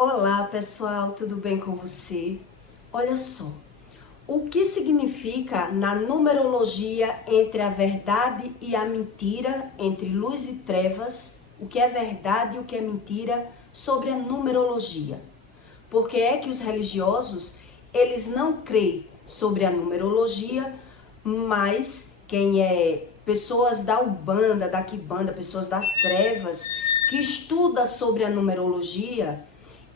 Olá pessoal, tudo bem com você? Olha só, o que significa na numerologia entre a verdade e a mentira, entre luz e trevas, o que é verdade e o que é mentira sobre a numerologia? Porque é que os religiosos, eles não creem sobre a numerologia, mas quem é pessoas da Umbanda, da Quimbanda, pessoas das trevas, que estuda sobre a numerologia,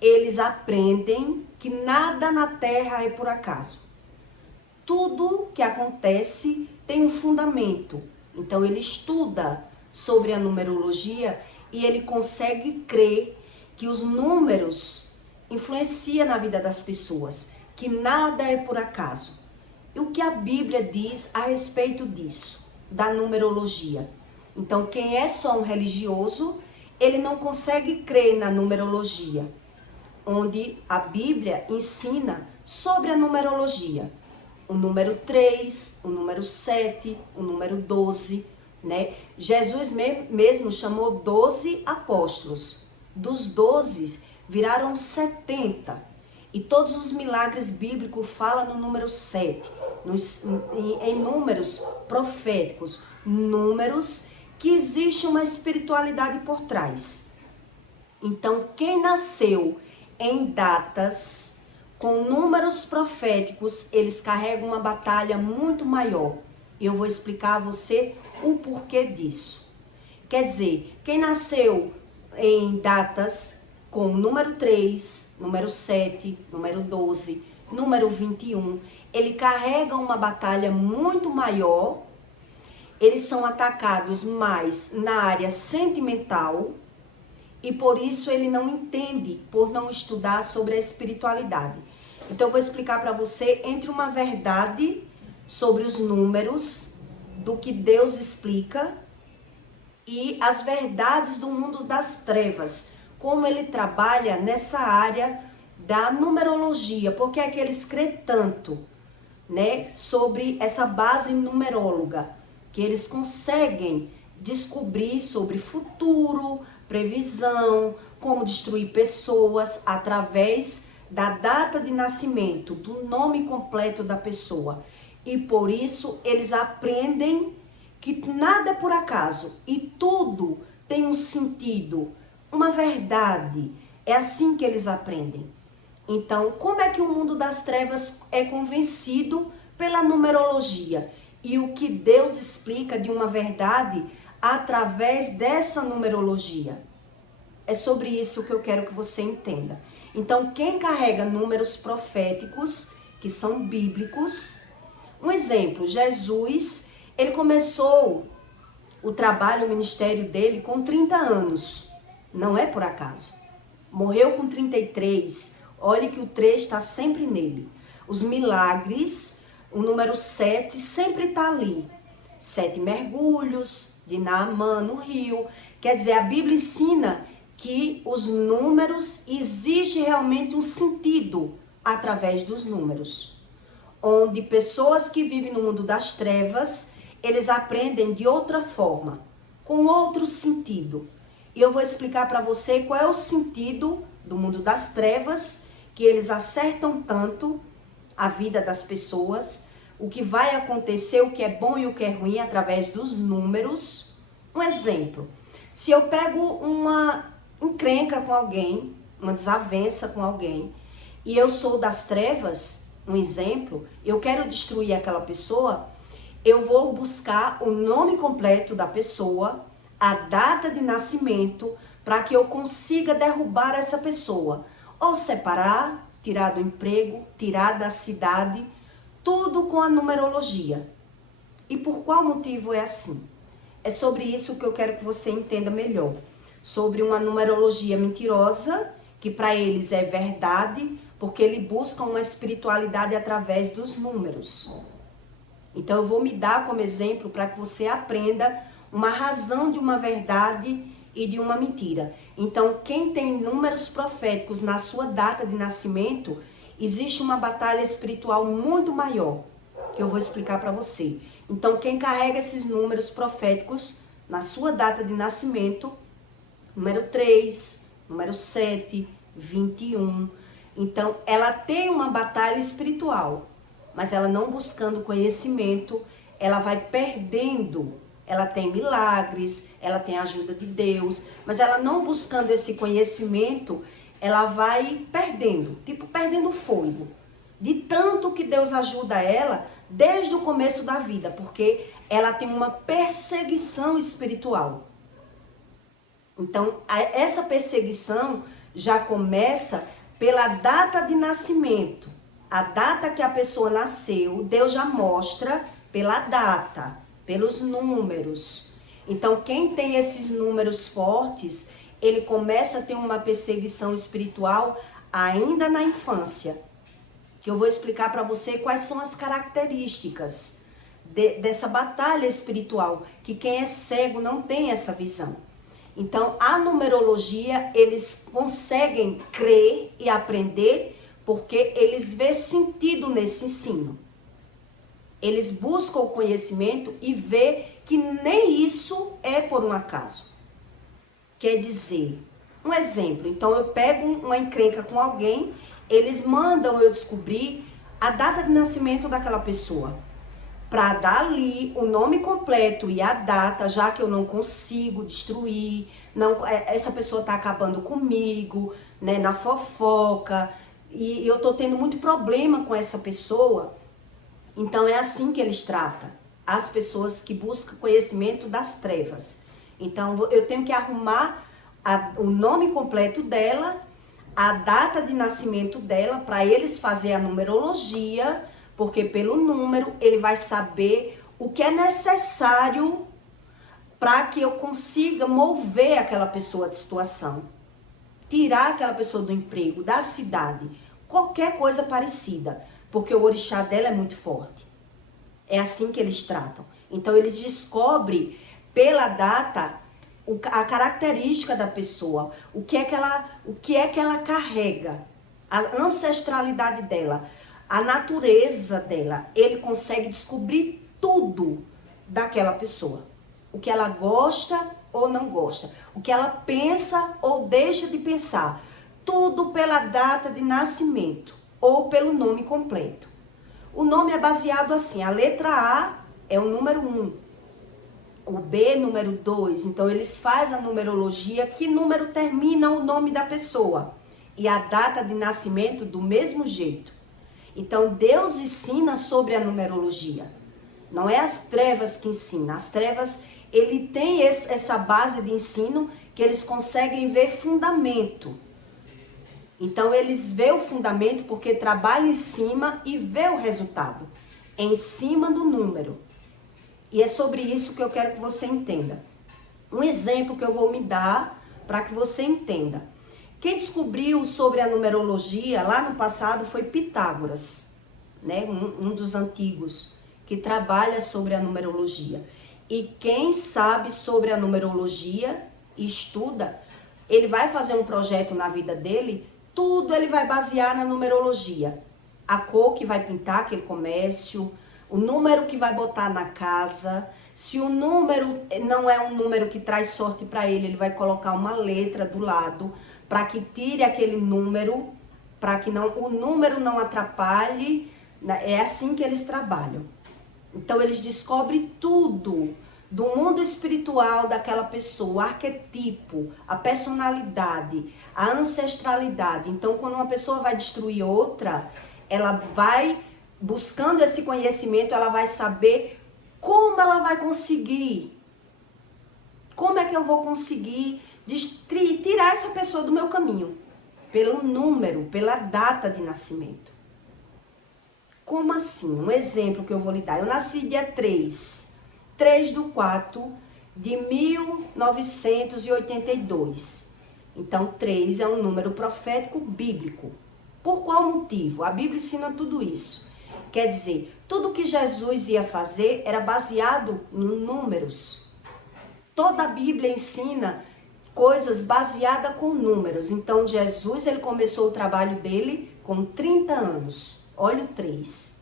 eles aprendem que nada na Terra é por acaso. Tudo que acontece tem um fundamento. Então ele estuda sobre a numerologia e ele consegue crer que os números influenciam na vida das pessoas, que nada é por acaso. E o que a Bíblia diz a respeito disso, da numerologia? Então quem é só um religioso, ele não consegue crer na numerologia, onde a Bíblia ensina sobre a numerologia. O número 3, o número 7, o número 12, né? Jesus mesmo chamou 12 apóstolos. Dos 12, viraram 70. E todos os milagres bíblicos falam no número 7, em números proféticos, números que existe uma espiritualidade por trás. Então, quem nasceu em datas com números proféticos, eles carregam uma batalha muito maior. E eu vou explicar a você o porquê disso. Quer dizer, quem nasceu em datas com número 3, número 7, número 12, número 21, ele carrega uma batalha muito maior. Eles são atacados mais na área sentimental, e por isso ele não entende, por não estudar sobre a espiritualidade. Então eu vou explicar para você entre uma verdade sobre os números, do que Deus explica, e as verdades do mundo das trevas, como ele trabalha nessa área da numerologia, porque é que eles creem tanto, né, sobre essa base numeróloga, que eles conseguem descobrir sobre futuro, previsão, como destruir pessoas através da data de nascimento, do nome completo da pessoa. E por isso eles aprendem que nada é por acaso e tudo tem um sentido, uma verdade. É assim que eles aprendem. Então, como é que o mundo das trevas é convencido pela numerologia? E o que Deus explica de uma verdade através dessa numerologia. É sobre isso que eu quero que você entenda. Então, quem carrega números proféticos, que são bíblicos, um exemplo, Jesus, ele começou o trabalho, o ministério dele com 30 anos. Não é por acaso. Morreu com 33. Olhe que o 3 está sempre nele. Os milagres, o número 7 sempre está ali. 7 mergulhos de Naamã no rio. Quer dizer, a Bíblia ensina que os números, existe realmente um sentido através dos números. Onde pessoas que vivem no mundo das trevas, eles aprendem de outra forma, com outro sentido. E eu vou explicar para você qual é o sentido do mundo das trevas, que eles acertam tanto a vida das pessoas, o que vai acontecer, o que é bom e o que é ruim através dos números. Um exemplo, se eu pego uma encrenca com alguém, uma desavença com alguém, e eu sou das trevas, um exemplo, eu quero destruir aquela pessoa, eu vou buscar o nome completo da pessoa, a data de nascimento, para que eu consiga derrubar essa pessoa, ou separar, tirar do emprego, tirar da cidade, tudo com a numerologia. E por qual motivo é assim? É sobre isso que eu quero que você entenda melhor. Sobre uma numerologia mentirosa, que para eles é verdade, porque eles buscam uma espiritualidade através dos números. Então eu vou me dar como exemplo para que você aprenda uma razão de uma verdade e de uma mentira. Então quem tem números proféticos na sua data de nascimento, existe uma batalha espiritual muito maior, que eu vou explicar para você. Então, quem carrega esses números proféticos na sua data de nascimento, número 3, número 7, 21. Então, ela tem uma batalha espiritual, mas ela não buscando conhecimento, ela vai perdendo. Ela tem milagres, ela tem a ajuda de Deus, mas ela não buscando esse conhecimento, ela vai perdendo, tipo perdendo o fôlego. De tanto que Deus ajuda ela desde o começo da vida, porque ela tem uma perseguição espiritual. Então, essa perseguição já começa pela data de nascimento. A data que a pessoa nasceu, Deus já mostra pela data, pelos números. Então, quem tem esses números fortes, ele começa a ter uma perseguição espiritual ainda na infância. Que eu vou explicar para você quais são as características dessa batalha espiritual, que quem é cego não tem essa visão. Então, a numerologia, eles conseguem crer e aprender porque eles vêem sentido nesse ensino. Eles buscam o conhecimento e vê que nem isso é por um acaso. Quer dizer, um exemplo, então eu pego uma encrenca com alguém, eles mandam eu descobrir a data de nascimento daquela pessoa. Para dar ali o nome completo e a data, já que eu não consigo destruir, não, essa pessoa está acabando comigo, né, na fofoca, e eu estou tendo muito problema com essa pessoa. Então é assim que eles tratam as pessoas que buscam conhecimento das trevas. Então eu tenho que arrumar o nome completo dela, a data de nascimento dela, para eles fazerem a numerologia, porque pelo número ele vai saber o que é necessário para que eu consiga mover aquela pessoa de situação. Tirar aquela pessoa do emprego, da cidade, qualquer coisa parecida, porque o orixá dela é muito forte. É assim que eles tratam. Então ele descobre pela data a característica da pessoa, o que é que ela carrega, a ancestralidade dela, a natureza dela. Ele consegue descobrir tudo daquela pessoa. O que ela gosta ou não gosta. O que ela pensa ou deixa de pensar. Tudo pela data de nascimento ou pelo nome completo. O nome é baseado assim. A letra A é o número 1. O B, número 2. Então, eles fazem a numerologia. Que número termina o nome da pessoa? E a data de nascimento do mesmo jeito. Então, Deus ensina sobre a numerologia. Não é as trevas que ensinam. As trevas, ele tem essa base de ensino que eles conseguem ver fundamento. Então, eles veem o fundamento porque trabalham em cima e vê o resultado. Em cima do número. E é sobre isso que eu quero que você entenda. Um exemplo que eu vou me dar para que você entenda. Quem descobriu sobre a numerologia lá no passado foi Pitágoras, né? Um dos antigos que trabalha sobre a numerologia. E quem sabe sobre a numerologia e estuda, ele vai fazer um projeto na vida dele, tudo ele vai basear na numerologia. A cor que vai pintar aquele comércio, o número que vai botar na casa. Se o número não é um número que traz sorte para ele, ele vai colocar uma letra do lado para que tire aquele número, para que o número não atrapalhe. É assim que eles trabalham. Então eles descobrem tudo do mundo espiritual daquela pessoa, o arquetipo, a personalidade, a ancestralidade. Então quando uma pessoa vai destruir outra, ela vai buscando esse conhecimento, ela vai saber como ela vai conseguir. Como é que eu vou conseguir tirar essa pessoa do meu caminho? Pelo número, pela data de nascimento. Como assim? Um exemplo que eu vou lhe dar. Eu nasci dia 3 de 4 de 1982. Então, 3 é um número profético bíblico. Por qual motivo? A Bíblia ensina tudo isso. Quer dizer, tudo que Jesus ia fazer era baseado em números. Toda a Bíblia ensina coisas baseadas com números. Então, Jesus, ele começou o trabalho dele com 30 anos. Olha o 3.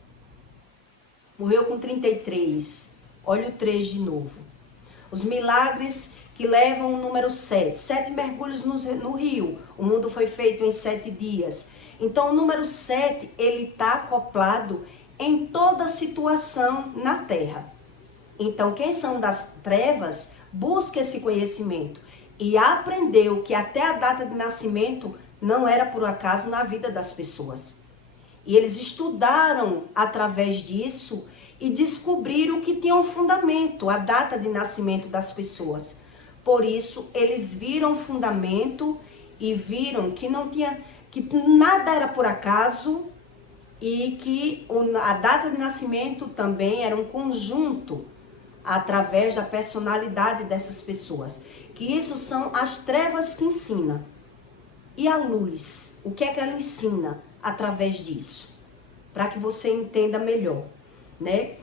Morreu com 33. Olha o 3 de novo. Os milagres que levam o número 7. 7 mergulhos no rio. O mundo foi feito em 7 dias. Então, o número 7, ele está acoplado em toda situação na Terra. Então, quem são das trevas, busca esse conhecimento e aprendeu que até a data de nascimento não era por acaso na vida das pessoas. E eles estudaram através disso e descobriram que tinha um fundamento, a data de nascimento das pessoas. Por isso, eles viram o fundamento e viram que não tinha, que nada era por acaso e que a data de nascimento também era um conjunto através da personalidade dessas pessoas. Que isso são as trevas que ensinam. E a luz, o que é que ela ensina através disso? Para que você entenda melhor, né?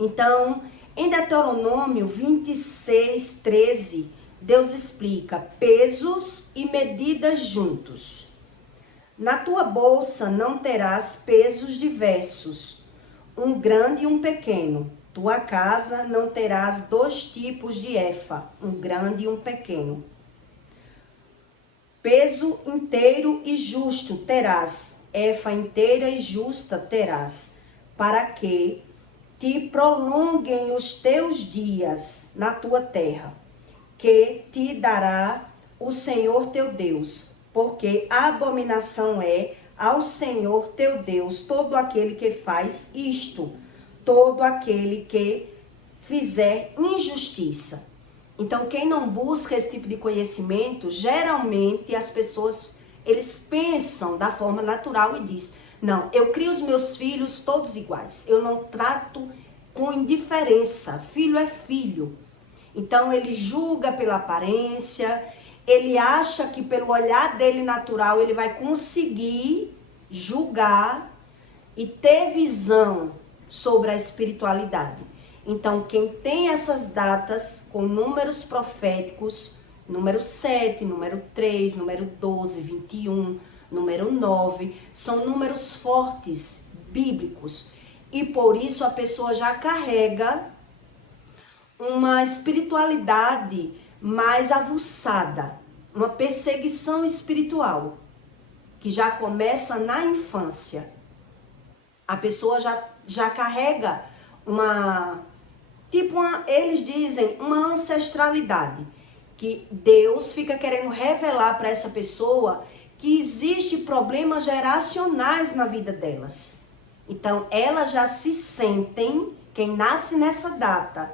Então, em Deuteronômio 26, 13, Deus explica: pesos e medidas juntos. Na tua bolsa não terás pesos diversos, um grande e um pequeno. Tua casa não terás 2 tipos de efa, um grande e um pequeno. Peso inteiro e justo terás, efa inteira e justa terás, para que te prolonguem os teus dias na tua terra, que te dará o Senhor teu Deus, porque a abominação é ao Senhor teu Deus todo aquele que faz isto, todo aquele que fizer injustiça. Então, quem não busca esse tipo de conhecimento, geralmente as pessoas, eles pensam da forma natural e diz: não, eu crio os meus filhos todos iguais, eu não trato com indiferença, filho é filho. Então, ele julga pela aparência, ele acha que pelo olhar dele natural, ele vai conseguir julgar e ter visão sobre a espiritualidade. Então, quem tem essas datas com números proféticos, número 7, número 3, número 12, 21, número 9, são números fortes, bíblicos. E por isso a pessoa já carrega uma espiritualidade mais aguçada, uma perseguição espiritual, que já começa na infância. A pessoa já carrega eles dizem, uma ancestralidade, que Deus fica querendo revelar para essa pessoa que existe problemas geracionais na vida delas. Então, elas já se sentem, quem nasce nessa data,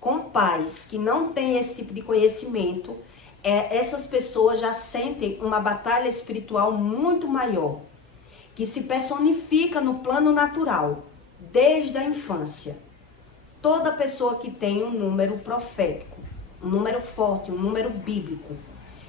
com pais que não têm esse tipo de conhecimento, essas pessoas já sentem uma batalha espiritual muito maior, que se personifica no plano natural, desde a infância. Toda pessoa que tem um número profético, um número forte, um número bíblico,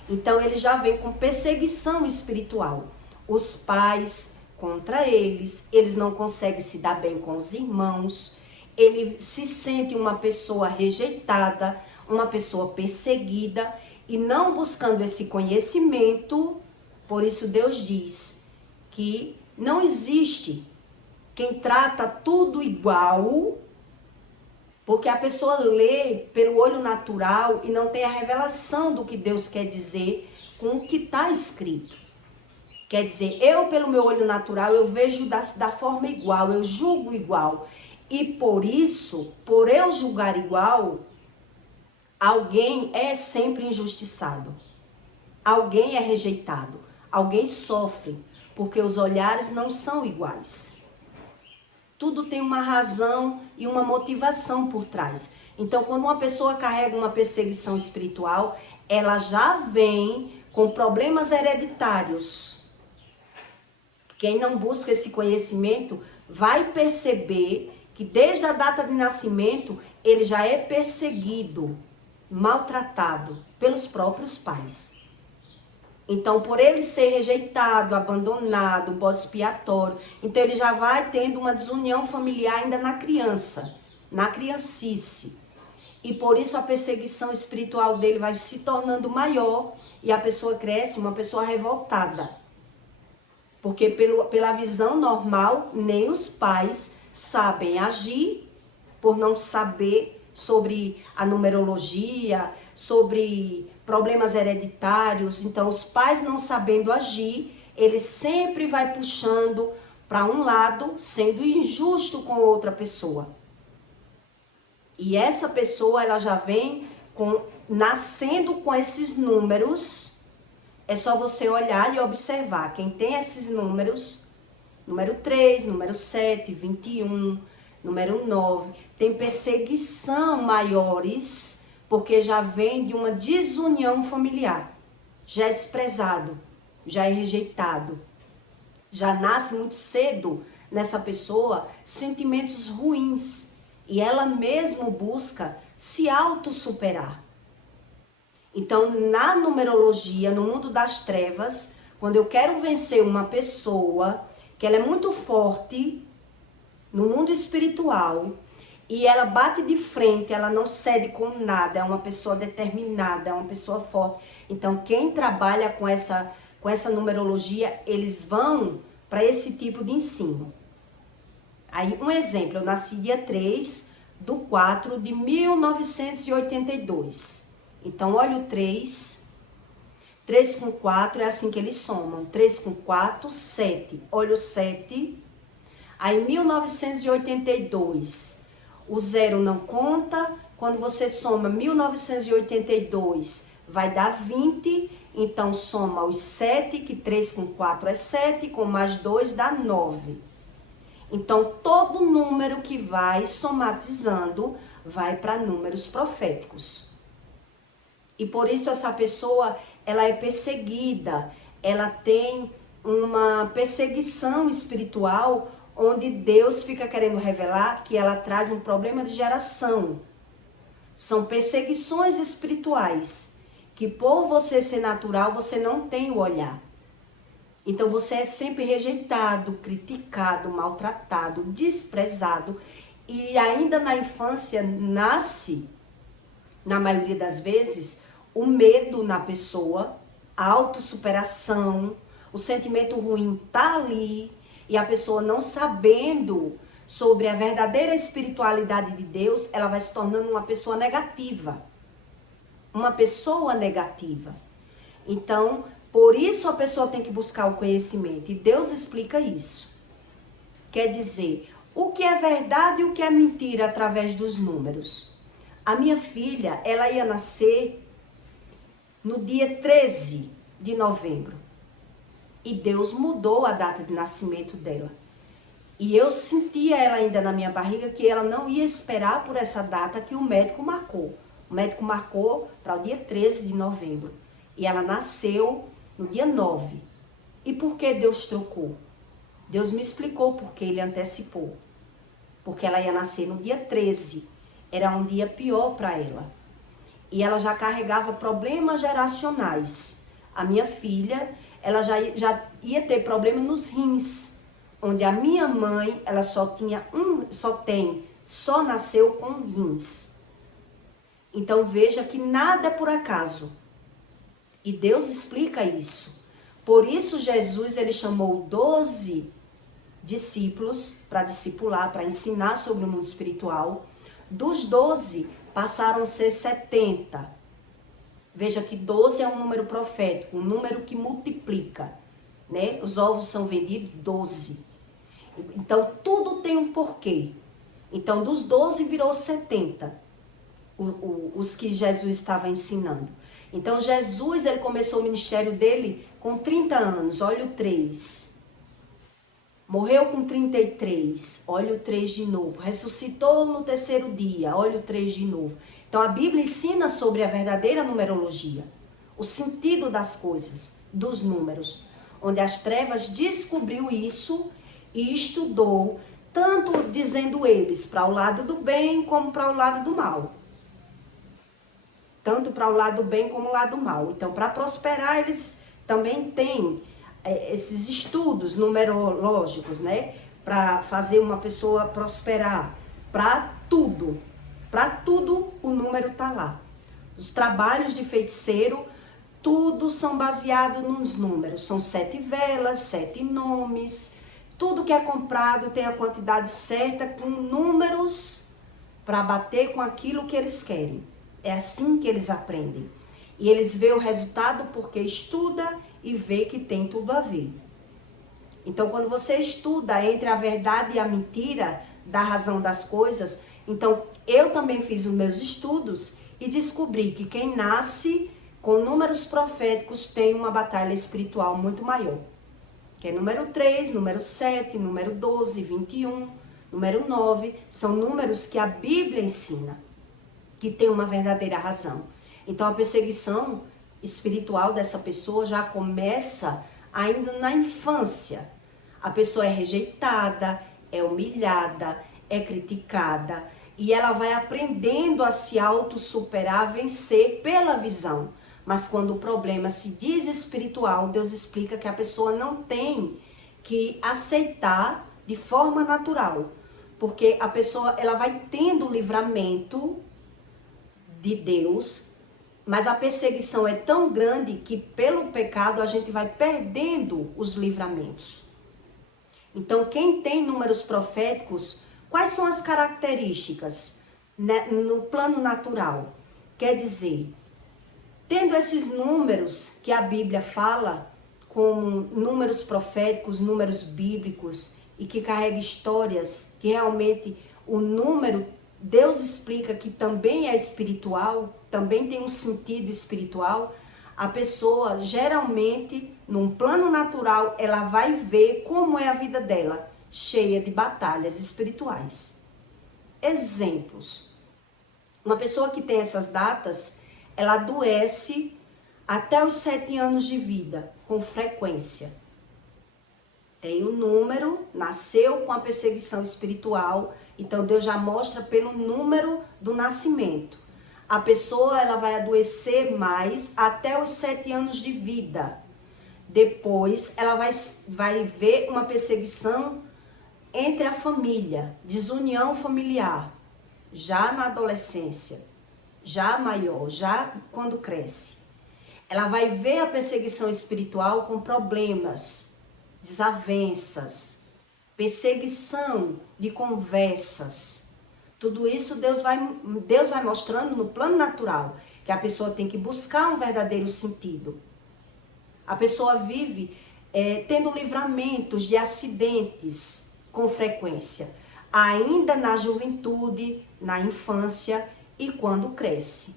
então ele já vem com perseguição espiritual. Os pais contra eles não conseguem se dar bem com os irmãos, ele se sente uma pessoa rejeitada, uma pessoa perseguida, e não buscando esse conhecimento. Por isso Deus diz que não existe quem trata tudo igual, porque a pessoa lê pelo olho natural e não tem a revelação do que Deus quer dizer com o que está escrito. Quer dizer, eu pelo meu olho natural, eu vejo da forma igual, eu julgo igual. E por isso, por eu julgar igual, alguém é sempre injustiçado. Alguém é rejeitado. Alguém sofre, porque os olhares não são iguais. Tudo tem uma razão e uma motivação por trás. Então, quando uma pessoa carrega uma perseguição espiritual, ela já vem com problemas hereditários. Quem não busca esse conhecimento vai perceber que desde a data de nascimento, ele já é perseguido, maltratado pelos próprios pais. Então, por ele ser rejeitado, abandonado, bode expiatório, então ele já vai tendo uma desunião familiar ainda na criança, na criancice. E por isso a perseguição espiritual dele vai se tornando maior e a pessoa cresce uma pessoa revoltada. Porque pela visão normal, nem os pais sabem agir por não saber sobre a numerologia, sobre problemas hereditários. Então, os pais não sabendo agir, ele sempre vai puxando para um lado, sendo injusto com outra pessoa. E essa pessoa, ela já vem nascendo com esses números. É só você olhar e observar. Quem tem esses números, número 3, número 7, 21, número 9, tem perseguição maiores, porque já vem de uma desunião familiar. Já é desprezado, já é rejeitado. Já nasce muito cedo nessa pessoa sentimentos ruins. E ela mesmo busca se autossuperar. Então, na numerologia, no mundo das trevas, quando eu quero vencer uma pessoa, que ela é muito forte no mundo espiritual, e ela bate de frente, ela não cede com nada, é uma pessoa determinada, é uma pessoa forte. Então, quem trabalha com essa numerologia, eles vão para esse tipo de ensino. Aí, um exemplo, eu nasci dia 3/4/1982. Então, olha o 3. 3 com 4 é assim que eles somam. 3 com 4, 7. Olha o 7. Aí, 1982. O 0 não conta. Quando você soma 1982, vai dar 20. Então, soma os 7, que 3 com 4 é 7, com mais 2 dá 9. Então, todo número que vai somatizando vai para números proféticos. E por isso essa pessoa, ela é perseguida, ela tem uma perseguição espiritual, onde Deus fica querendo revelar que ela traz um problema de geração. São perseguições espirituais, que por você ser natural, você não tem o olhar. Então você é sempre rejeitado, criticado, maltratado, desprezado. E ainda na infância nasce, na maioria das vezes, o medo na pessoa, a autossuperação, o sentimento ruim tá ali. E a pessoa não sabendo sobre a verdadeira espiritualidade de Deus, ela vai se tornando uma pessoa negativa. Uma pessoa negativa. Então, por isso a pessoa tem que buscar o conhecimento. E Deus explica isso. Quer dizer, o que é verdade e o que é mentira através dos números. A minha filha, ela ia nascer no dia 13 de novembro. E Deus mudou a data de nascimento dela. E eu sentia ela ainda na minha barriga que ela não ia esperar por essa data que o médico marcou. O médico marcou para o dia 13 de novembro. E ela nasceu no dia 9. E por que Deus trocou? Deus me explicou porque ele antecipou. Porque ela ia nascer no dia 13. Era um dia pior para ela. E ela já carregava problemas geracionais. A minha filha, ela já ia ter problema nos rins. Onde a minha mãe, ela só nasceu com rins. Então veja que nada é por acaso. E Deus explica isso. Por isso Jesus, ele chamou 12 discípulos para discipular, para ensinar sobre o mundo espiritual. Dos 12, passaram a ser 70. Veja que 12 é um número profético, um número que multiplica, né? Os ovos são vendidos 12. Então, tudo tem um porquê. Então, dos 12 virou 70, os que Jesus estava ensinando. Então, Jesus, ele começou o ministério dele com 30 anos, olha o 3. Morreu com 33, olha o 3 de novo. Ressuscitou no terceiro dia, olha o 3 de novo. Então, a Bíblia ensina sobre a verdadeira numerologia, o sentido das coisas, dos números, onde as trevas descobriu isso e estudou, tanto dizendo eles para o lado do bem como para o lado do mal. Tanto para o lado do bem como o lado do mal. Então, para prosperar, eles também têm esses estudos numerológicos, né? Para fazer uma pessoa prosperar. Para tudo o número está lá. Os trabalhos de feiticeiro, tudo são baseados nos números. São 7 velas, 7 nomes. Tudo que é comprado tem a quantidade certa com números para bater com aquilo que eles querem. É assim que eles aprendem. E eles veem o resultado porque estuda e vê que tem tudo a ver. Então, quando você estuda entre a verdade e a mentira, da razão das coisas, então eu também fiz os meus estudos e descobri que quem nasce com números proféticos tem uma batalha espiritual muito maior. Que é número 3, número 7, número 12, 21, número 9, são números que a Bíblia ensina, que tem uma verdadeira razão. Então a perseguição espiritual dessa pessoa já começa ainda na infância. A pessoa é rejeitada, é humilhada, é criticada e ela vai aprendendo a se auto-superar, a vencer pela visão. Mas quando o problema se diz espiritual, Deus explica que a pessoa não tem que aceitar de forma natural. Porque a pessoa ela vai tendo o livramento de Deus, mas a perseguição é tão grande que pelo pecado a gente vai perdendo os livramentos. Então quem tem números proféticos, quais são as características, né, no plano natural? Quer dizer, tendo esses números que a Bíblia fala, como números proféticos, números bíblicos, e que carrega histórias, que realmente o número, Deus explica que também é espiritual, também tem um sentido espiritual, a pessoa geralmente, num plano natural, ela vai ver como é a vida dela, cheia de batalhas espirituais. Exemplos. Uma pessoa que tem essas datas, ela adoece até os 7 anos de vida, com frequência. Tem um número, nasceu com a perseguição espiritual, então Deus já mostra pelo número do nascimento. A pessoa ela vai adoecer mais até os 7 anos de vida. Depois ela vai ver uma perseguição entre a família, desunião familiar, já na adolescência, já maior, já quando cresce. Ela vai ver a perseguição espiritual com problemas, desavenças, perseguição de conversas. Tudo isso Deus vai mostrando no plano natural, que a pessoa tem que buscar um verdadeiro sentido. A pessoa vive tendo livramentos de acidentes com frequência, ainda na juventude, na infância e quando cresce.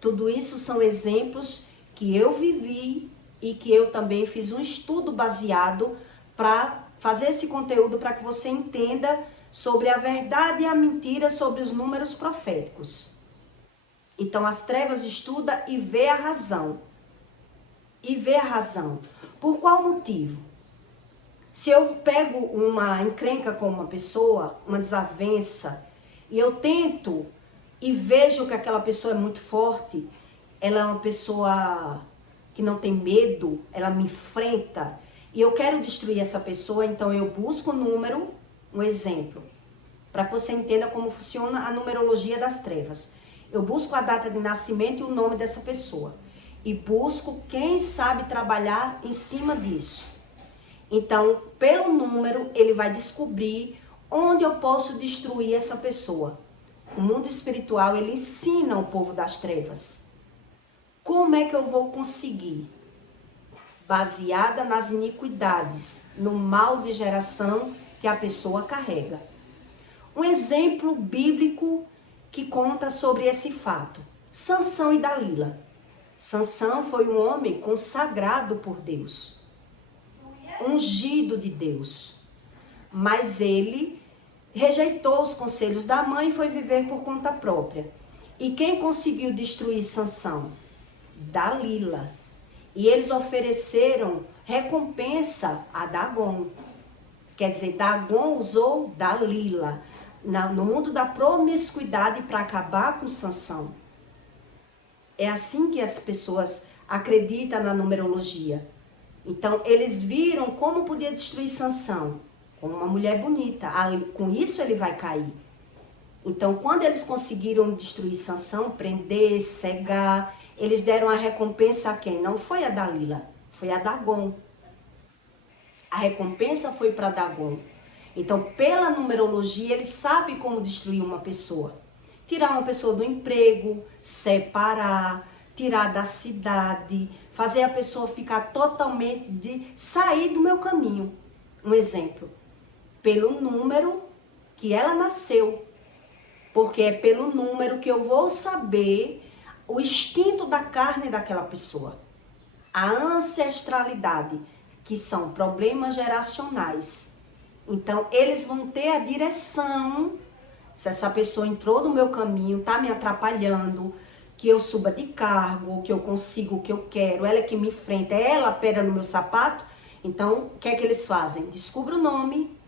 Tudo isso são exemplos que eu vivi e que eu também fiz um estudo baseado para fazer esse conteúdo para que você entenda sobre a verdade e a mentira sobre os números proféticos. Então as trevas estuda e vê a razão. E vê a razão. Por qual motivo? Se eu pego uma encrenca com uma pessoa, uma desavença, e eu tento e vejo que aquela pessoa é muito forte, ela é uma pessoa que não tem medo, ela me enfrenta, e eu quero destruir essa pessoa, então eu busco o número, um exemplo, para que você entenda como funciona a numerologia das trevas. Eu busco a data de nascimento e o nome dessa pessoa. E busco quem sabe trabalhar em cima disso. Então, pelo número, ele vai descobrir onde eu posso destruir essa pessoa. O mundo espiritual, ele ensina o povo das trevas. Como é que eu vou conseguir? Baseada nas iniquidades, no mal de geração que a pessoa carrega. Um exemplo bíblico que conta sobre esse fato. Sansão e Dalila. Sansão foi um homem consagrado por Deus, ungido de Deus, mas ele rejeitou os conselhos da mãe e foi viver por conta própria. E quem conseguiu destruir Sansão? Dalila. E eles ofereceram recompensa a Dagon. Quer dizer, Dagon usou Dalila no mundo da promiscuidade para acabar com Sansão. É assim que as pessoas acreditam na numerologia. Então, eles viram como podia destruir Sansão, com uma mulher bonita. Com isso ele vai cair. Então, quando eles conseguiram destruir Sansão, prender, cegar, eles deram a recompensa a quem? Não foi a Dalila, foi a Dagon. A recompensa foi para Dagon. Então, pela numerologia, ele sabe como destruir uma pessoa. Tirar uma pessoa do emprego, separar, tirar da cidade, fazer a pessoa ficar totalmente sair do meu caminho. Um exemplo, pelo número que ela nasceu, porque é pelo número que eu vou saber o instinto da carne daquela pessoa. A ancestralidade, que são problemas geracionais. Então, eles vão ter a direção, se essa pessoa entrou no meu caminho, tá me atrapalhando, que eu suba de cargo, que eu consiga o que eu quero, ela é que me enfrenta, ela a pedra no meu sapato. Então, o que é que eles fazem? Descubra o nome,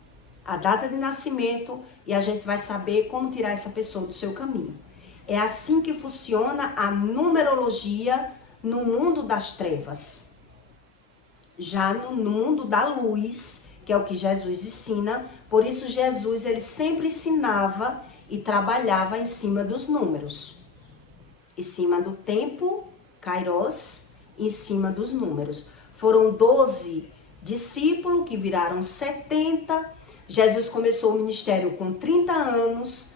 a data de nascimento e a gente vai saber como tirar essa pessoa do seu caminho. É assim que funciona a numerologia no mundo das trevas. Já no mundo da luz, que é o que Jesus ensina, por isso Jesus ele sempre ensinava e trabalhava em cima dos números. Em cima do tempo, Kairos, em cima dos números. Foram 12 discípulos que viraram 70. Jesus começou o ministério com 30 anos,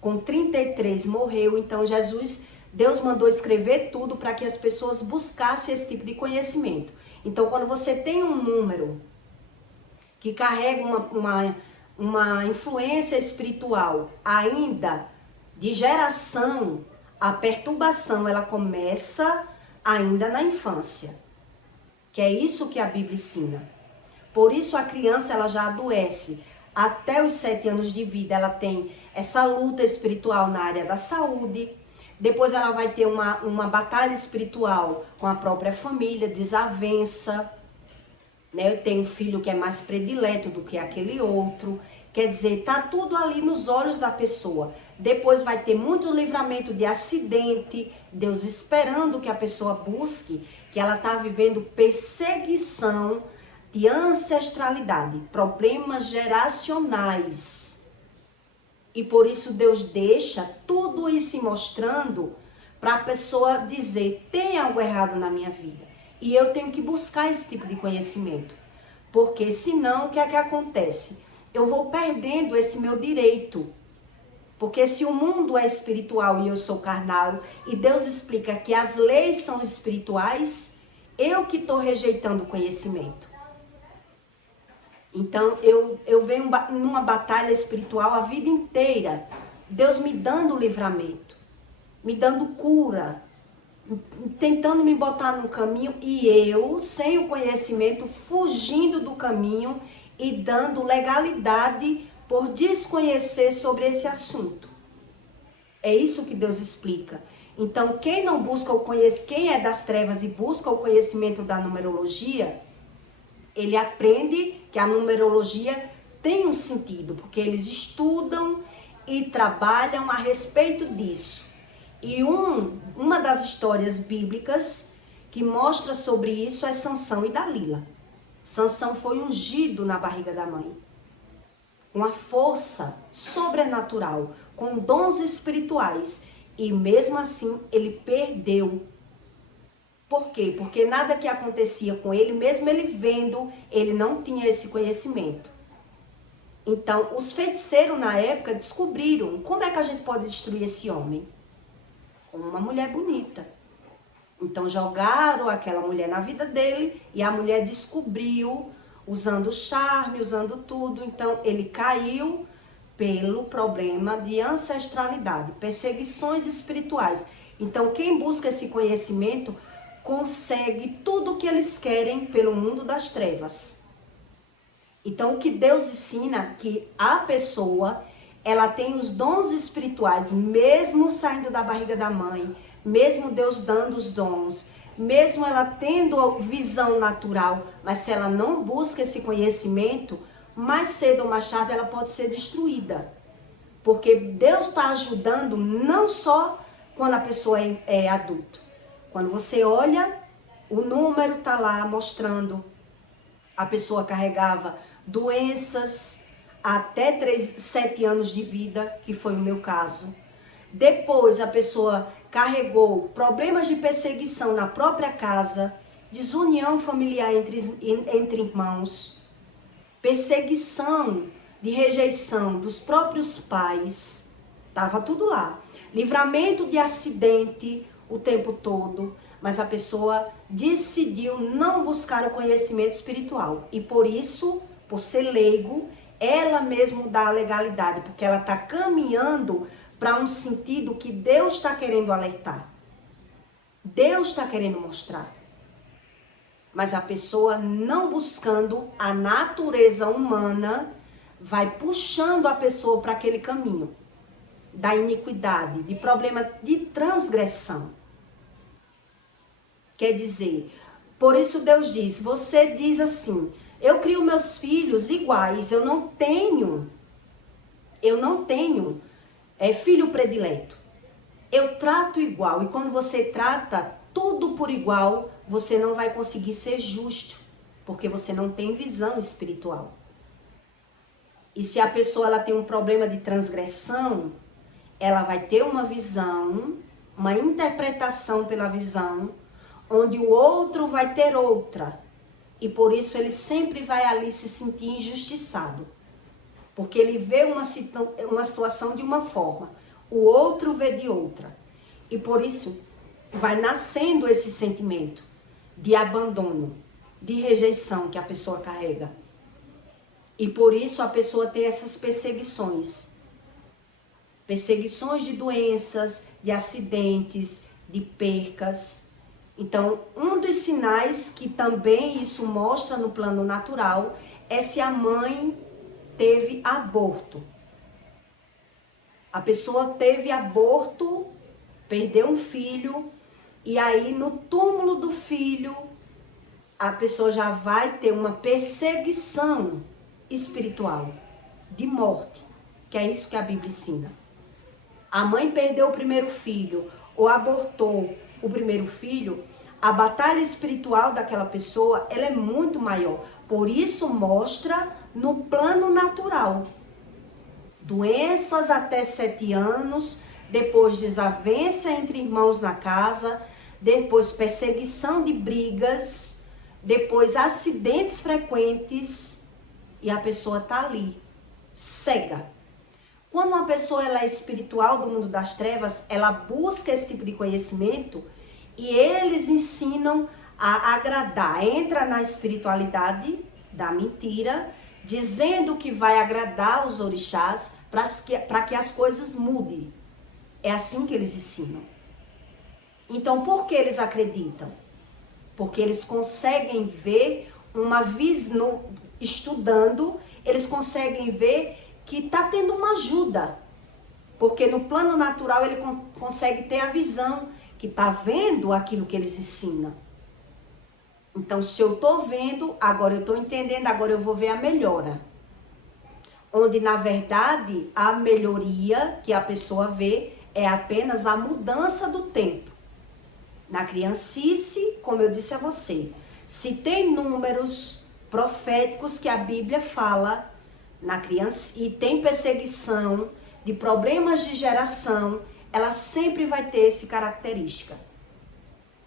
com 33 morreu. Então Deus mandou escrever tudo para que as pessoas buscassem esse tipo de conhecimento. Então, quando você tem um número que carrega uma influência espiritual ainda de geração, a perturbação ela começa ainda na infância. Que é isso que a Bíblia ensina. Por isso a criança ela já adoece. Até os 7 anos de vida ela tem essa luta espiritual na área da saúde. Depois ela vai ter uma batalha espiritual com a própria família, desavença. Né? Eu tenho um filho que é mais predileto do que aquele outro. Quer dizer, tá tudo ali nos olhos da pessoa. Depois vai ter muito livramento de acidente, Deus esperando que a pessoa busque, que ela está vivendo perseguição de ancestralidade, problemas geracionais. E por isso Deus deixa tudo isso mostrando para a pessoa dizer, tem algo errado na minha vida. E eu tenho que buscar esse tipo de conhecimento. Porque senão, o que é que acontece? Eu vou perdendo esse meu direito. Porque se o mundo é espiritual e eu sou carnal, e Deus explica que as leis são espirituais, eu que estou rejeitando o conhecimento. Então, eu venho numa batalha espiritual a vida inteira. Deus me dando livramento, me dando cura, tentando me botar no caminho e eu, sem o conhecimento, fugindo do caminho e dando legalidade por desconhecer sobre esse assunto. É isso que Deus explica. Então, quem não busca quem é das trevas e busca o conhecimento da numerologia, ele aprende que a numerologia tem um sentido, porque eles estudam e trabalham a respeito disso. E uma das histórias bíblicas que mostra sobre isso é Sansão e Dalila. Sansão foi ungido na barriga da mãe, com a força sobrenatural, com dons espirituais. E mesmo assim ele perdeu. Por quê? Porque nada que acontecia com ele, mesmo ele vendo, ele não tinha esse conhecimento. Então, os feiticeiros na época descobriram como é que a gente pode destruir esse homem. Com uma mulher bonita. Então, jogaram aquela mulher na vida dele e a mulher descobriu, usando charme, usando tudo. Então, ele caiu pelo problema de ancestralidade, perseguições espirituais. Então, quem busca esse conhecimento consegue tudo o que eles querem pelo mundo das trevas. Então, o que Deus ensina é que a pessoa, ela tem os dons espirituais, mesmo saindo da barriga da mãe, mesmo Deus dando os dons, mesmo ela tendo a visão natural, mas se ela não busca esse conhecimento, mais cedo ou mais tarde ela pode ser destruída. Porque Deus está ajudando não só quando a pessoa é adulto. Quando você olha, o número está lá mostrando. A pessoa carregava doenças até 7 anos de vida, que foi o meu caso. Depois a pessoa carregou problemas de perseguição na própria casa, desunião familiar entre irmãos, perseguição de rejeição dos próprios pais, estava tudo lá. Livramento de acidente o tempo todo, mas a pessoa decidiu não buscar o conhecimento espiritual. E por isso, por ser leigo, ela mesmo dá a legalidade, porque ela está caminhando para um sentido que Deus está querendo alertar. Deus está querendo mostrar. Mas a pessoa não buscando a natureza humana, vai puxando a pessoa para aquele caminho da iniquidade, de problema de transgressão. Quer dizer, por isso Deus diz, você diz assim, eu crio meus filhos iguais, eu não tenho filho predileto. Eu trato igual, e quando você trata tudo por igual, você não vai conseguir ser justo, porque você não tem visão espiritual. E se a pessoa ela tem um problema de transgressão, ela vai ter uma visão, uma interpretação pela visão, onde o outro vai ter outra. E por isso ele sempre vai ali se sentir injustiçado. Porque ele vê uma situação de uma forma, o outro vê de outra. E por isso vai nascendo esse sentimento de abandono, de rejeição que a pessoa carrega. E por isso a pessoa tem essas perseguições. Perseguições de doenças, de acidentes, de percas. Então, um dos sinais que também isso mostra no plano natural é se a mãe teve aborto. A pessoa teve aborto, perdeu um filho, e aí no túmulo do filho, a pessoa já vai ter uma perseguição espiritual, de morte, que é isso que a Bíblia ensina. A mãe perdeu o primeiro filho, ou abortou o primeiro filho, a batalha espiritual daquela pessoa, ela é muito maior. Por isso mostra no plano natural. Doenças até 7 anos, depois desavença entre irmãos na casa, depois perseguição de brigas, depois acidentes frequentes, e a pessoa está ali, cega. Quando uma pessoa ela é espiritual do mundo das trevas, ela busca esse tipo de conhecimento e eles ensinam a agradar. Entra na espiritualidade da mentira, dizendo que vai agradar os orixás para que as coisas mudem. É assim que eles ensinam. Então, por que eles acreditam? Porque eles conseguem ver uma visão, estudando, eles conseguem ver que está tendo uma ajuda. Porque no plano natural ele consegue ter a visão, que está vendo aquilo que eles ensinam. Então, se eu estou vendo, agora eu estou entendendo, agora eu vou ver a melhora. Onde, na verdade, a melhoria que a pessoa vê é apenas a mudança do tempo. Na criancice, como eu disse a você, se tem números proféticos que a Bíblia fala na criança e tem perseguição de problemas de geração, ela sempre vai ter essa característica.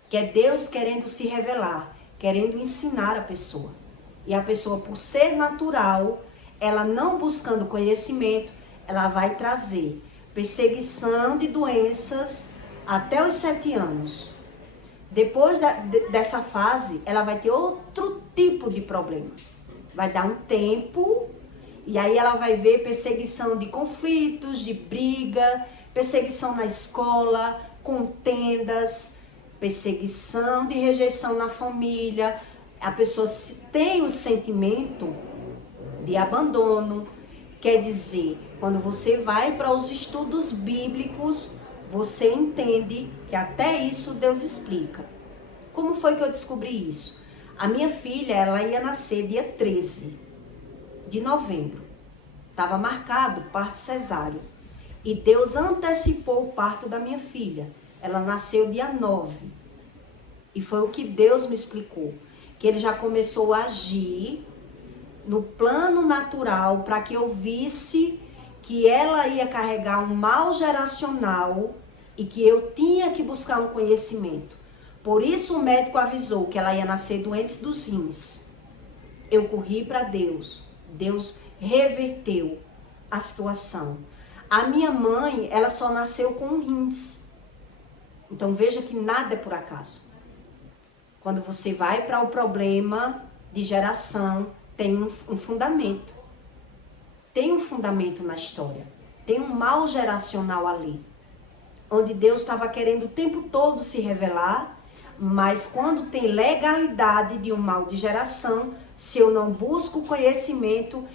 Que é Deus querendo se revelar, querendo ensinar a pessoa. E a pessoa, por ser natural, ela não buscando conhecimento, ela vai trazer perseguição de doenças até os 7 anos. Depois dessa fase, ela vai ter outro tipo de problema. Vai dar um tempo, e aí ela vai ver perseguição de conflitos, de briga, perseguição na escola, contendas, perseguição de rejeição na família. A pessoa tem o sentimento de abandono. Quer dizer, quando você vai para os estudos bíblicos, você entende que até isso Deus explica. Como foi que eu descobri isso? A minha filha, ela ia nascer dia 13 de novembro. Estava marcado parto cesáreo. E Deus antecipou o parto da minha filha. Ela nasceu dia 9. E foi o que Deus me explicou. Que ele já começou a agir no plano natural para que eu visse que ela ia carregar um mal geracional e que eu tinha que buscar um conhecimento. Por isso o médico avisou que ela ia nascer doente dos rins. Eu corri para Deus. Deus reverteu a situação. A minha mãe, ela só nasceu com um rins. Então veja que nada é por acaso. Quando você vai para o problema de geração, tem um fundamento. Tem um fundamento na história. Tem um mal geracional ali. Onde Deus estava querendo o tempo todo se revelar, mas quando tem legalidade de um mal de geração, se eu não busco conhecimento,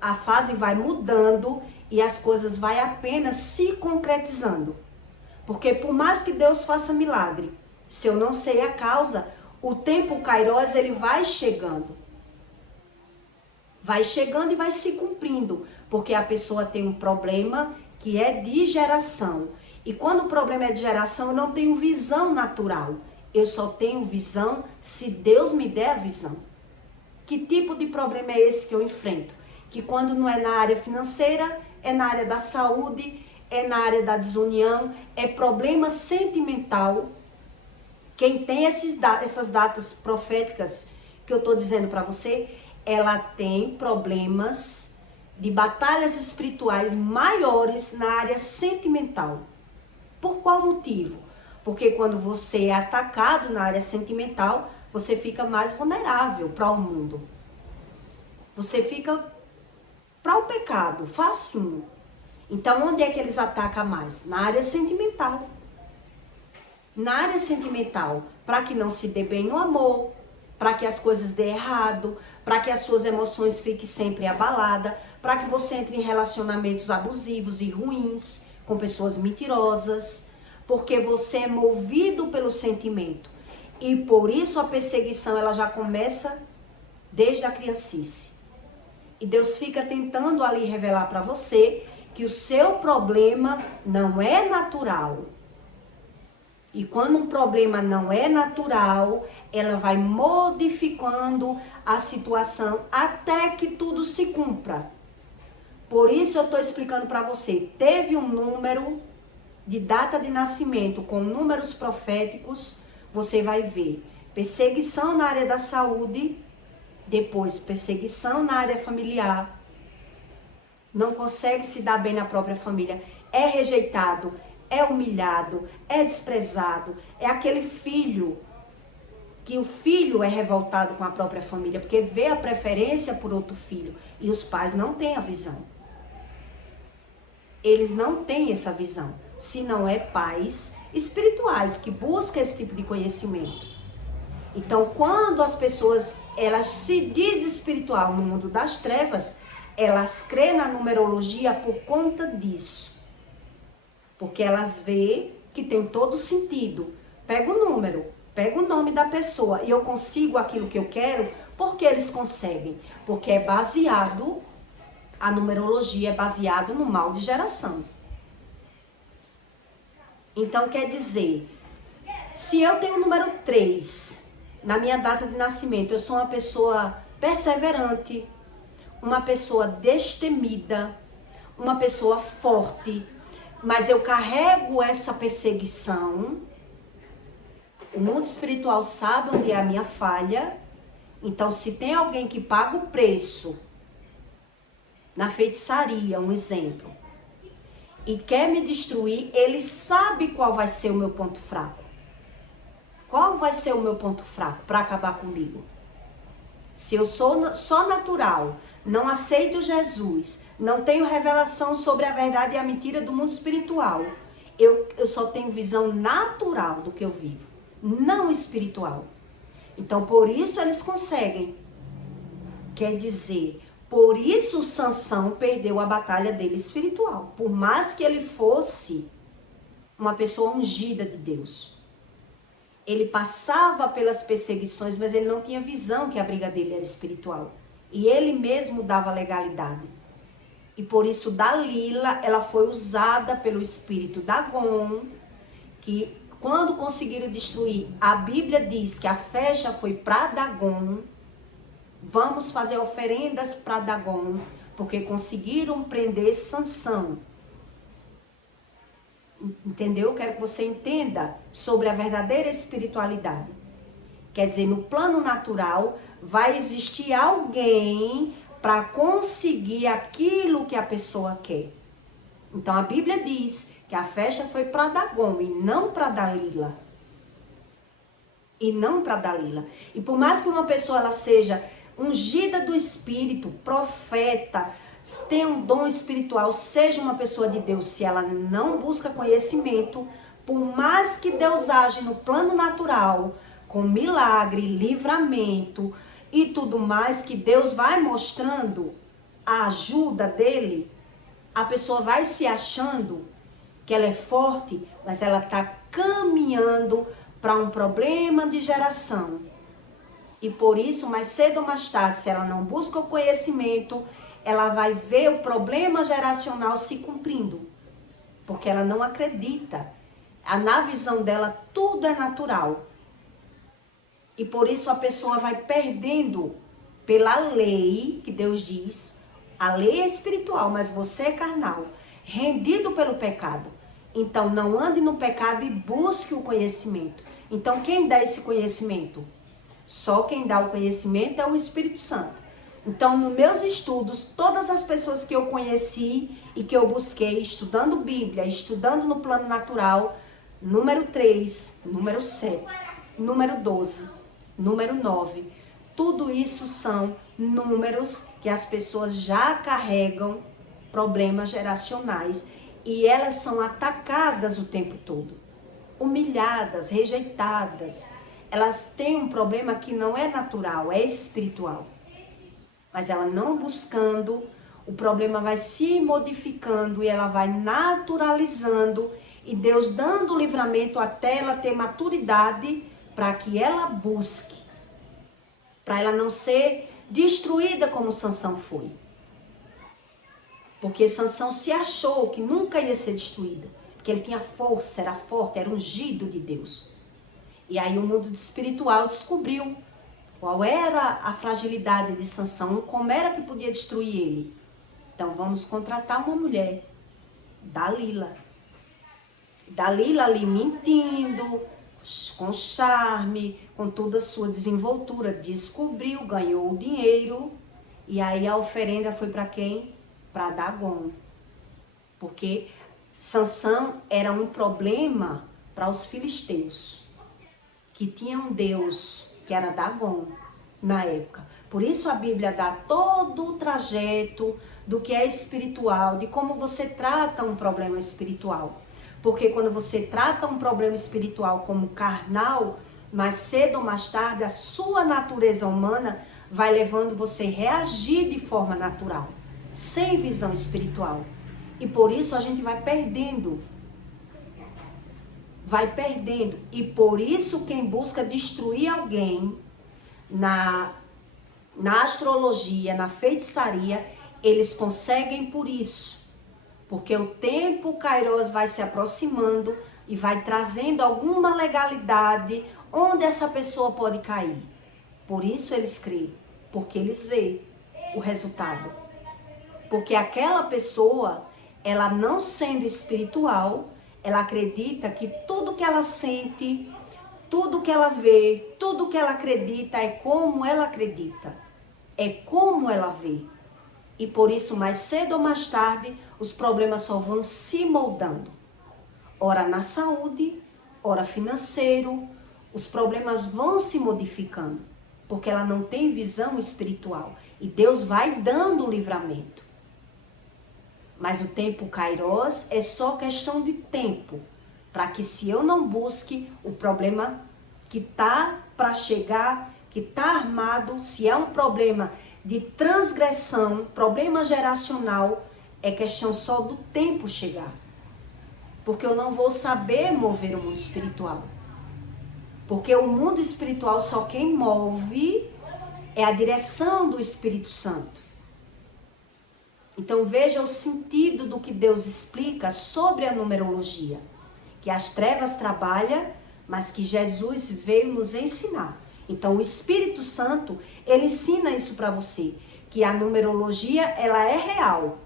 a fase vai mudando e as coisas vai apenas se concretizando. Porque por mais que Deus faça milagre, se eu não sei a causa, o tempo Kairos, ele vai chegando. Vai chegando e vai se cumprindo. Porque a pessoa tem um problema que é de geração. E quando o problema é de geração, eu não tenho visão natural. Eu só tenho visão se Deus me der a visão. Que tipo de problema é esse que eu enfrento? Que quando não é na área financeira, é na área da saúde, é na área da desunião, é problema sentimental. Quem tem essas datas proféticas que eu estou dizendo para você, ela tem problemas de batalhas espirituais maiores na área sentimental. Por qual motivo? Porque quando você é atacado na área sentimental, você fica mais vulnerável para o mundo. Você fica para o pecado, facinho. Então, onde é que eles atacam mais? Na área sentimental. Na área sentimental, para que não se dê bem no amor, para que as coisas dê errado, para que as suas emoções fiquem sempre abaladas, para que você entre em relacionamentos abusivos e ruins, com pessoas mentirosas, porque você é movido pelo sentimento. E por isso a perseguição ela já começa desde a criancice. E Deus fica tentando ali revelar para você que o seu problema não é natural. E quando um problema não é natural, ela vai modificando a situação até que tudo se cumpra. Por isso eu estou explicando para você, teve um número de data de nascimento com números proféticos, você vai ver perseguição na área da saúde, depois perseguição na área familiar, não consegue se dar bem na própria família, é rejeitado, é humilhado, é desprezado, é aquele filho, que o filho é revoltado com a própria família, porque vê a preferência por outro filho, e os pais não têm a visão. Eles não têm essa visão, se não é pais espirituais, que buscam esse tipo de conhecimento. Então, quando as pessoas, elas se dizem espiritual no mundo das trevas, elas creem na numerologia por conta disso. Porque elas veem que tem todo sentido. Pega o número, pega o nome da pessoa e eu consigo aquilo que eu quero, porque eles conseguem. Porque é baseado, a numerologia é baseada no mal de geração. Então, quer dizer, se eu tenho o número 3 na minha data de nascimento, eu sou uma pessoa perseverante, uma pessoa destemida, uma pessoa forte, mas eu carrego essa perseguição. O mundo espiritual sabe onde é a minha falha. Então, se tem alguém que paga o preço na feitiçaria, um exemplo, e quer me destruir, ele sabe qual vai ser o meu ponto fraco. Qual vai ser o meu ponto fraco para acabar comigo? Se eu sou só natural, não aceito Jesus, não tenho revelação sobre a verdade e a mentira do mundo espiritual, eu só tenho visão natural do que eu vivo, não espiritual. Então, por isso eles conseguem. Quer dizer, por isso Sansão perdeu a batalha dele espiritual. Por mais que ele fosse uma pessoa ungida de Deus. Ele passava pelas perseguições, mas ele não tinha visão que a briga dele era espiritual. E ele mesmo dava legalidade. E por isso Dalila, ela foi usada pelo espírito Dagon, que quando conseguiram destruir, a Bíblia diz que a flecha foi para Dagon. Vamos fazer oferendas para Dagon, porque conseguiram prender Sansão. Entendeu? Eu quero que você entenda sobre a verdadeira espiritualidade. Quer dizer, no plano natural, vai existir alguém para conseguir aquilo que a pessoa quer. Então a Bíblia diz que a festa foi para Dagon e não para Dalila. E não para Dalila. E por mais que uma pessoa ela seja ungida do Espírito, profeta, tenha um dom espiritual, seja uma pessoa de Deus, se ela não busca conhecimento, por mais que Deus age no plano natural, com milagre, livramento e tudo mais, que Deus vai mostrando a ajuda dele, a pessoa vai se achando que ela é forte, mas ela está caminhando para um problema de geração. E por isso, mais cedo ou mais tarde, se ela não busca o conhecimento, ela vai ver o problema geracional se cumprindo. Porque ela não acredita. Na visão dela, tudo é natural. E por isso a pessoa vai perdendo pela lei, que Deus diz. A lei é espiritual, mas você é carnal. Rendido pelo pecado. Então não ande no pecado e busque o conhecimento. Então quem dá esse conhecimento? Só quem dá o conhecimento é o Espírito Santo. Então, nos meus estudos, todas as pessoas que eu conheci e que eu busquei, estudando Bíblia, estudando no plano natural, número 3, número 7, número 12, número 9, tudo isso são números que as pessoas já carregam problemas geracionais e elas são atacadas o tempo todo, humilhadas, rejeitadas. Elas têm um problema que não é natural, é espiritual. Mas ela não buscando, o problema vai se modificando e ela vai naturalizando e Deus dando livramento até ela ter maturidade para que ela busque. Para ela não ser destruída como Sansão foi. Porque Sansão se achou que nunca ia ser destruída. Porque ele tinha força, era forte, era ungido de Deus. E aí o mundo espiritual descobriu qual era a fragilidade de Sansão, como era que podia destruir ele. Então vamos contratar uma mulher, Dalila. Dalila ali mentindo, com charme, com toda a sua desenvoltura, descobriu, ganhou o dinheiro. E aí a oferenda foi para quem? Para Dagon. Porque Sansão era um problema para os filisteus, que tinha um deus que era Dagon na época. Por isso a Bíblia dá todo o trajeto do que é espiritual, de como você trata um problema espiritual. Porque quando você trata um problema espiritual como carnal, mais cedo ou mais tarde, a sua natureza humana vai levando você a reagir de forma natural, sem visão espiritual. E por isso a gente vai perdendo. Vai perdendo. E por isso quem busca destruir alguém na astrologia, na feitiçaria, eles conseguem por isso. Porque o tempo Kairos vai se aproximando e vai trazendo alguma legalidade onde essa pessoa pode cair. Por isso eles creem, porque eles veem o resultado. Porque aquela pessoa, ela não sendo espiritual, ela acredita que tudo que ela sente, tudo que ela vê, tudo que ela acredita é como ela acredita. É como ela vê. E por isso, mais cedo ou mais tarde, os problemas só vão se moldando. Ora na saúde, ora financeiro, os problemas vão se modificando. Porque ela não tem visão espiritual. E Deus vai dando o livramento. Mas o tempo Kairos é só questão de tempo. Para que se eu não busque o problema que está para chegar, que está armado, se é um problema de transgressão, problema geracional, é questão só do tempo chegar. Porque eu não vou saber mover o mundo espiritual. Porque o mundo espiritual só quem move é a direção do Espírito Santo. Então veja o sentido do que Deus explica sobre a numerologia. Que as trevas trabalham, mas que Jesus veio nos ensinar. Então o Espírito Santo, ele ensina isso para você. Que a numerologia, ela é real.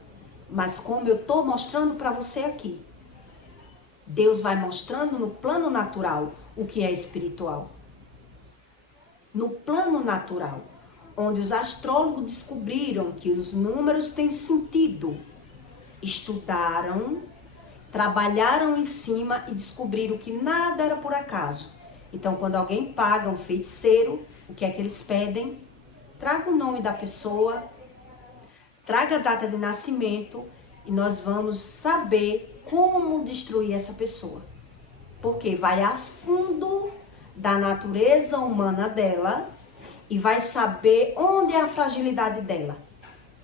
Mas como eu estou mostrando para você aqui. Deus vai mostrando no plano natural o que é espiritual. No plano natural. onde os astrólogos descobriram que os números têm sentido. Estudaram, trabalharam em cima e descobriram que nada era por acaso. Então, quando alguém paga um feiticeiro, o que é que eles pedem? Traga o nome da pessoa, traga a data de nascimento e nós vamos saber como destruir essa pessoa. Porque vai a fundo da natureza humana dela e vai saber onde é a fragilidade dela.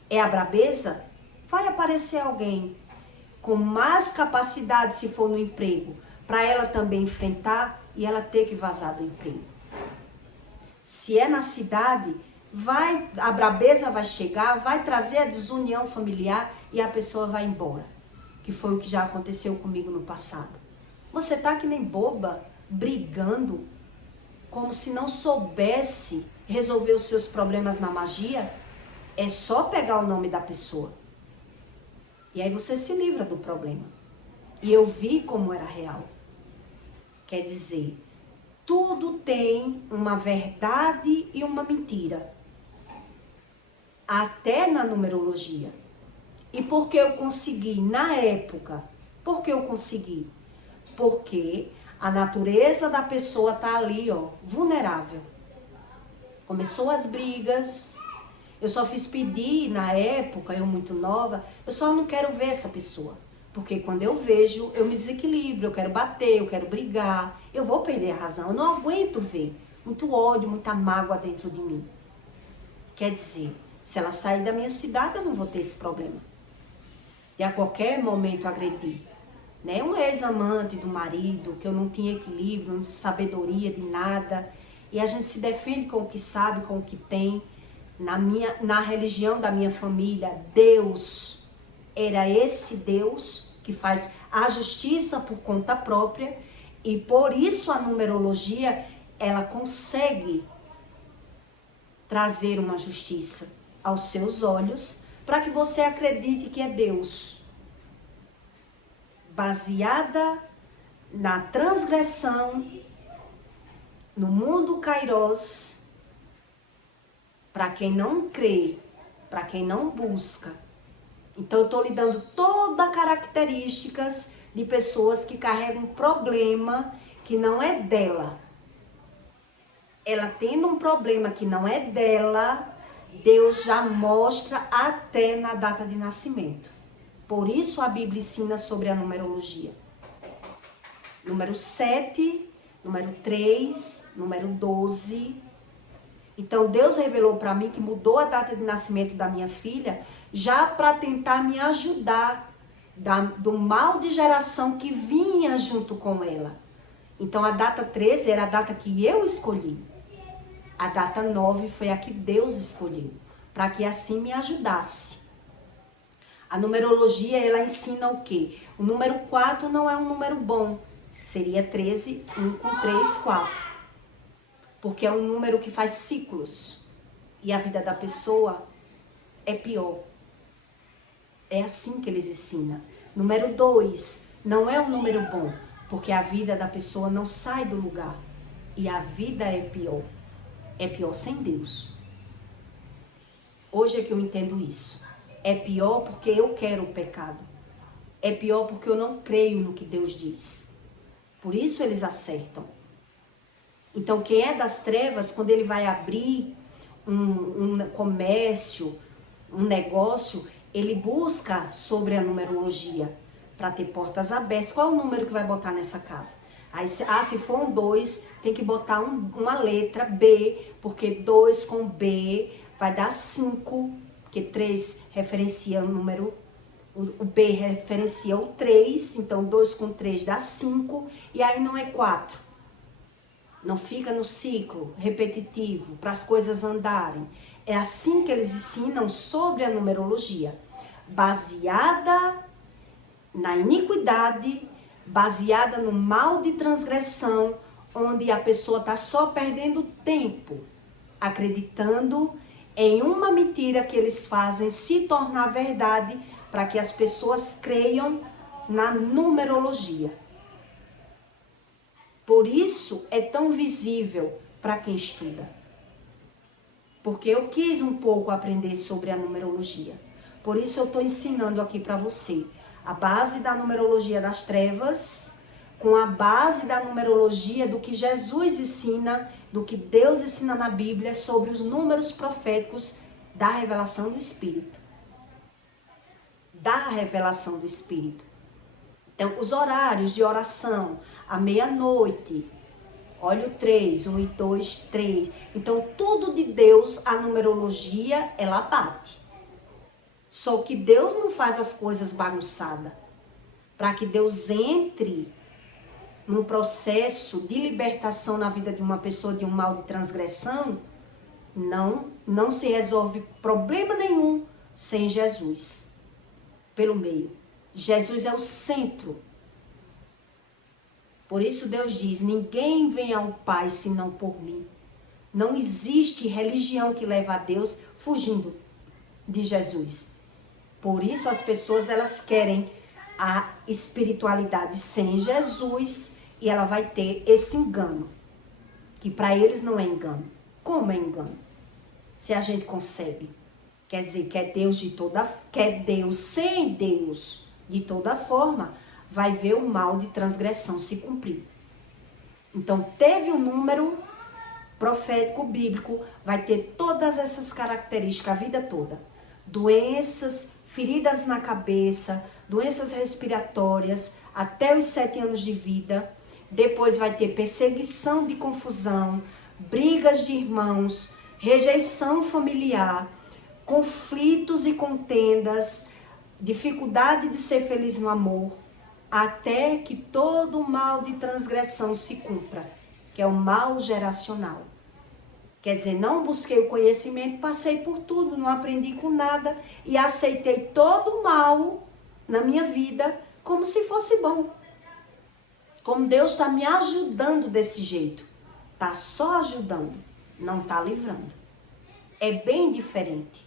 É a brabeza? Vai aparecer alguém com mais capacidade, se for no emprego, para ela também enfrentar e ela ter que vazar do emprego. Se é na cidade, a brabeza vai chegar, vai trazer a desunião familiar e a pessoa vai embora. Que foi o que já aconteceu comigo no passado. Você tá que nem boba, brigando, como se não soubesse resolver os seus problemas na magia. É só pegar o nome da pessoa. E aí você se livra do problema. E eu vi como era real. Quer dizer, tudo tem uma verdade e uma mentira. Até na numerologia. E por que eu consegui na época? Por que eu consegui? Porque a natureza da pessoa tá ali, ó, vulnerável. Começou as brigas. Eu só fiz pedir na época, eu muito nova, eu só não quero ver essa pessoa. Porque quando eu vejo, eu me desequilibro, eu quero bater, eu quero brigar, eu vou perder a razão, eu não aguento ver muito ódio, muita mágoa dentro de mim. Quer dizer, se ela sair da minha cidade, eu não vou ter esse problema. E a qualquer momento agredir. Né? Um ex-amante do marido, que eu não tinha equilíbrio, não tinha sabedoria de nada. E a gente se defende com o que sabe, com o que tem. Na religião da minha família, Deus era esse Deus que faz a justiça por conta própria. E por isso a numerologia, ela consegue trazer uma justiça aos seus olhos para que você acredite que é Deus. Baseada na transgressão, no mundo Kairos, para quem não crê, para quem não busca. Então eu estou lhe dando todas as características de pessoas que carregam um problema que não é dela. Ela tendo um problema que não é dela, Deus já mostra até na data de nascimento. Por isso a Bíblia ensina sobre a numerologia. Número 7, número 3, número 12. Então Deus revelou para mim que mudou a data de nascimento da minha filha já para tentar me ajudar do mal de geração que vinha junto com ela. Então a data 13 era a data que eu escolhi. A data 9 foi a que Deus escolheu, para que assim me ajudasse. A numerologia, ela ensina o quê? O número 4 não é um número bom. Seria 13, 1 com 3, 4. Porque é um número que faz ciclos. E a vida da pessoa é pior. É assim que eles ensinam. Número 2 não é um número bom. Porque a vida da pessoa não sai do lugar. E a vida é pior. É pior sem Deus. Hoje é que eu entendo isso. É pior porque eu quero o pecado. É pior porque eu não creio no que Deus diz. Por isso eles acertam. Então quem é das trevas, quando ele vai abrir um comércio, um negócio, ele busca sobre a numerologia para ter portas abertas. Qual é o número que vai botar nessa casa? Aí, se for um 2, tem que botar uma letra B, porque 2 com B vai dar 5, porque 3 referencia o número, o B referencia o 3, então 2 com 3 dá 5, e aí não é 4. Não fica no ciclo repetitivo, para as coisas andarem. É assim que eles ensinam sobre a numerologia, baseada na iniquidade, baseada no mal de transgressão, onde a pessoa está só perdendo tempo, acreditando em uma mentira que eles fazem se tornar verdade, para que as pessoas creiam na numerologia. Por isso é tão visível para quem estuda. porque eu quis um pouco aprender sobre a numerologia. Por isso eu estou ensinando aqui para você a base da numerologia das trevas, com a base da numerologia do que Jesus ensina, do que Deus ensina na Bíblia sobre os números proféticos da revelação do Espírito. Da revelação do Espírito. Então, os horários de oração, à meia-noite, olha o 3, 1 e 2, 3. Então, tudo de Deus, a numerologia, ela bate. Só que Deus não faz as coisas bagunçadas. Para que Deus entre num processo de libertação na vida de uma pessoa de um mal de transgressão, não se resolve problema nenhum sem Jesus pelo meio. Jesus é o centro. Por isso Deus diz, ninguém vem ao Pai senão por mim. Não existe religião que leva a Deus fugindo de Jesus. Por isso as pessoas elas querem a espiritualidade sem Jesus e ela vai ter esse engano, que para eles não é engano. Como é engano? Se a gente consegue, quer dizer, quer Deus sem Deus, de toda forma, vai ver o mal de transgressão se cumprir. Então, teve um número profético bíblico, vai ter todas essas características a vida toda. Doenças, feridas na cabeça, doenças respiratórias, até os 7 anos de vida. Depois vai ter perseguição de confusão, brigas de irmãos, rejeição familiar, conflitos e contendas, dificuldade de ser feliz no amor, até que todo o mal de transgressão se cumpra, que é o mal geracional. Quer dizer, não busquei o conhecimento, passei por tudo, não aprendi com nada e aceitei todo o mal na minha vida como se fosse bom. Como Deus está me ajudando desse jeito. Está só ajudando, não está livrando. É bem diferente.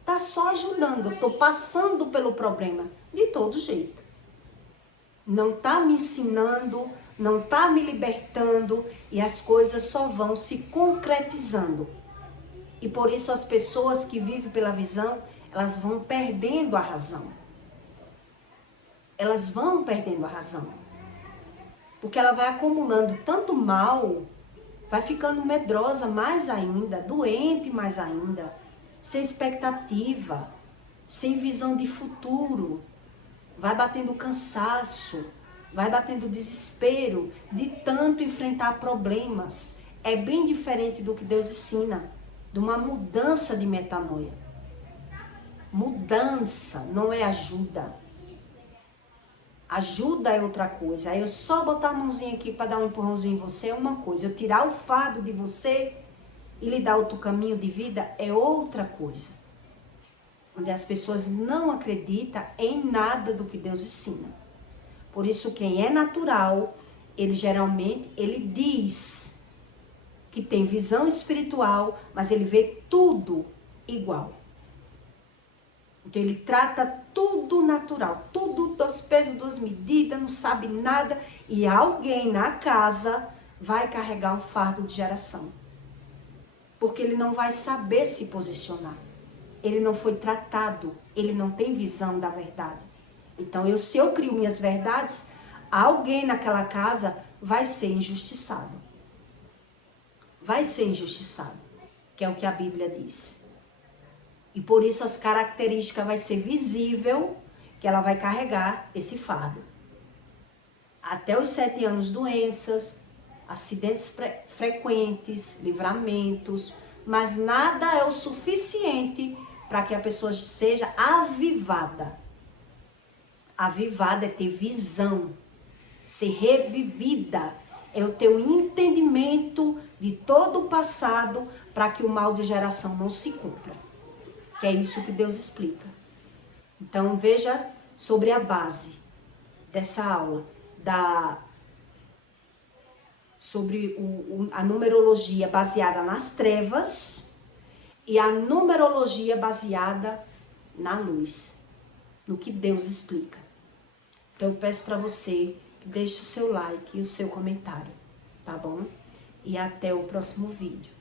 Está só ajudando, eu estou passando pelo problema de todo jeito. Não está me ensinando, não está me libertando e as coisas só vão se concretizando. E por isso as pessoas que vivem pela visão, elas vão perdendo a razão. Elas vão perdendo a razão. Porque ela vai acumulando tanto mal, vai ficando medrosa mais ainda, doente mais ainda, sem expectativa, sem visão de futuro. Vai batendo cansaço, vai batendo desespero de tanto enfrentar problemas. É bem diferente do que Deus ensina, de uma mudança de metanoia. Mudança não é ajuda. Ajuda é outra coisa. Aí eu só botar a mãozinha aqui para dar um empurrãozinho em você é uma coisa. Eu tirar o fardo de você e lhe dar outro caminho de vida é outra coisa. Onde as pessoas não acreditam em nada do que Deus ensina. Por isso, quem é natural, ele geralmente, ele diz que tem visão espiritual, mas ele vê tudo igual. Então, ele trata tudo natural, tudo dos pesos, duas medidas, não sabe nada. E alguém na casa vai carregar um fardo de geração. Porque ele não vai saber se posicionar. Ele não foi tratado, ele não tem visão da verdade. Então, se eu crio minhas verdades, alguém naquela casa vai ser injustiçado. Vai ser injustiçado, que é o que a Bíblia diz. E por isso as características vai ser visível que ela vai carregar esse fardo. Até os 7 anos, doenças, acidentes frequentes, livramentos, mas nada é o suficiente para que a pessoa seja avivada. Avivada é ter visão, ser revivida, é eu ter um entendimento de todo o passado para que o mal de geração não se cumpra. Que é isso que Deus explica. Então veja sobre a base dessa aula, sobre a numerologia baseada nas trevas e a numerologia baseada na luz, no que Deus explica. Então eu peço para você que deixe o seu like e o seu comentário, tá bom? E até o próximo vídeo.